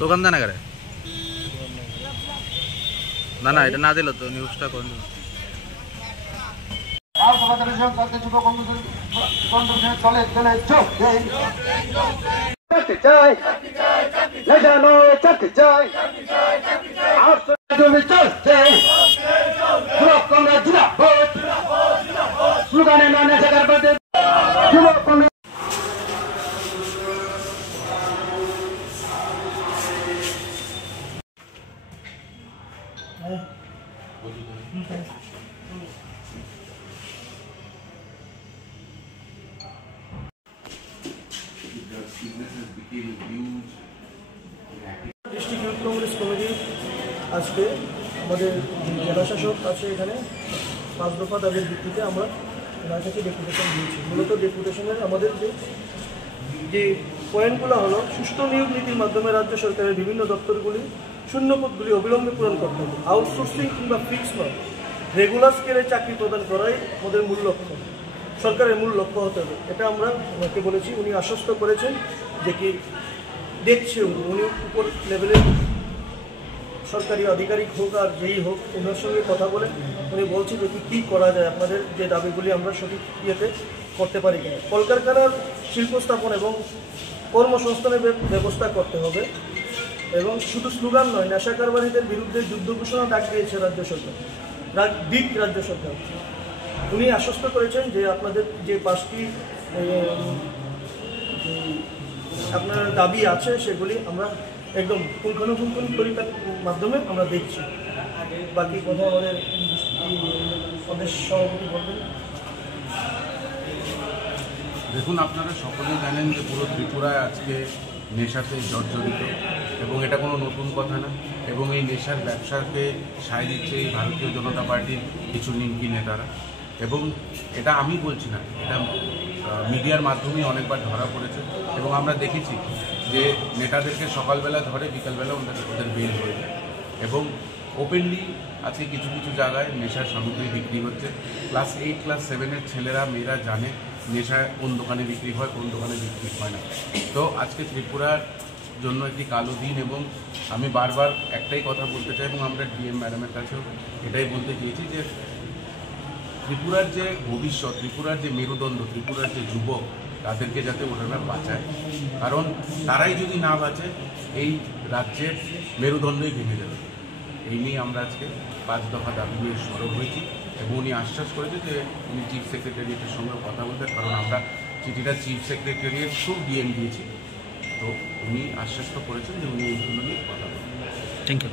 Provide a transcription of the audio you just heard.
দোকানদার না করে না না এটা না দিল তো নিউজটা কোন ডিস্ট্রিক্ট ইউথ কংগ্রেস কমিটি আজকে আমাদের জেলা শাসক আছে এখানে 5 দফা দাবির ভিত্তিতে আমরা ওনার কাছে ডেপুটেশন দিয়েছি। মূলত ডেপুটেশনের আমাদের যে পয়েন্টগুলো হলো সুষ্ঠু নিয়োগ নীতির মাধ্যমে রাজ্য সরকারের বিভিন্ন দপ্তরগুলি শূন্যপদগুলি অবিলম্বে পূরণ করতে হবে। আউটসোর্সিং কিংবা ফিক্স নয়, রেগুলার স্কেলে চাকরি প্রদান করাই আমাদের মূল লক্ষ্য, সরকারের মূল লক্ষ্য হতে হবে। এটা আমরা ওনাকে বলেছি, উনি আশ্বস্ত করেছেন যে কি দেখছে উনি উপর লেভেলের সরকারি আধিকারিক হোক আর যেই হোক ওনার সঙ্গে কথা বলে উনি বলছি যে কী করা যায়, আপনাদের যে দাবিগুলি আমরা সঠিক ইয়েতে করতে পারি কিনা। কলকারখানার শিল্প স্থাপন এবং কর্মসংস্থানের ব্যবস্থা করতে হবে এবং শুধু স্লোগান নয়, নেশা কারবারিদের বিরুদ্ধে যুদ্ধ ঘোষণা ডাক দিয়েছে রাজ্য সরকার, রাজ্য সরকার। উনি আশ্বস্ত করেছেন যে আপনাদের যে 5টি আপনার দাবি আছে সেগুলি আমরা একদম পুঙ্খানুপুঙ্খ পরীক্ষার মাধ্যমে আমরা দেখছি। বাকি কথা আমাদের প্রদেশ সভাপতি বলবেন। দেখুন, আপনারা সকলেই জানেন যে পুরো ত্রিপুরায় আজকে নেশাতে জর্জরিত এবং এটা কোনো নতুন কথা না, এবং এই নেশার ব্যবসাকে সায় দিচ্ছে এই ভারতীয় জনতা পার্টির কিছু নিমকি নেতারা। এবং এটা আমি বলছি না, এটা মিডিয়ার মাধ্যমেই অনেকবার ধরা পড়েছে এবং আমরা দেখেছি যে নেতাদেরকে সকালবেলা ধরে বিকালবেলা ওদের বের হয়ে যায় এবং ওপেনলি আজকে কিছু কিছু জায়গায় নেশার সামগ্রী বিক্রি হচ্ছে। ক্লাস 8 ক্লাস 7-এর ছেলেরা মেয়েরা জানে নেশা কোন দোকানে বিক্রি হয়, কোন দোকানে বিক্রি হয় না। তো আজকে ত্রিপুরার জন্য একটি কালো দিন এবং আমি বারবার একটাই কথা বলতে চাই এবং আমরা ডিএম ম্যাডামের কাছেও এটাই বলতে চেয়েছি যে ত্রিপুরার যে ভবিষ্যৎ, ত্রিপুরার যে মেরুদণ্ড, ত্রিপুরার যে যুবক, তাদেরকে যাতে ওনারা বাঁচায়, কারণ তারাই যদি না বাঁচে এই রাজ্যের মেরুদণ্ডই ভেঙে যাবে। এই নিয়ে আমরা আজকে 5 দফা দাবি নিয়ে সরব হয়েছি এবং উনি আশ্বাস করেছে যে উনি চিফ সেক্রেটারিয়েটের সঙ্গে কথা বলতে, কারণ আমরা চিঠিটা চিফ সেক্রেটারিয়েট থ্রু ডিএম দিয়েছি। তো উনি আশ্বস্ত করেছেন যে উনি এইগুলো নিয়ে কথা বলবেন। Thank you.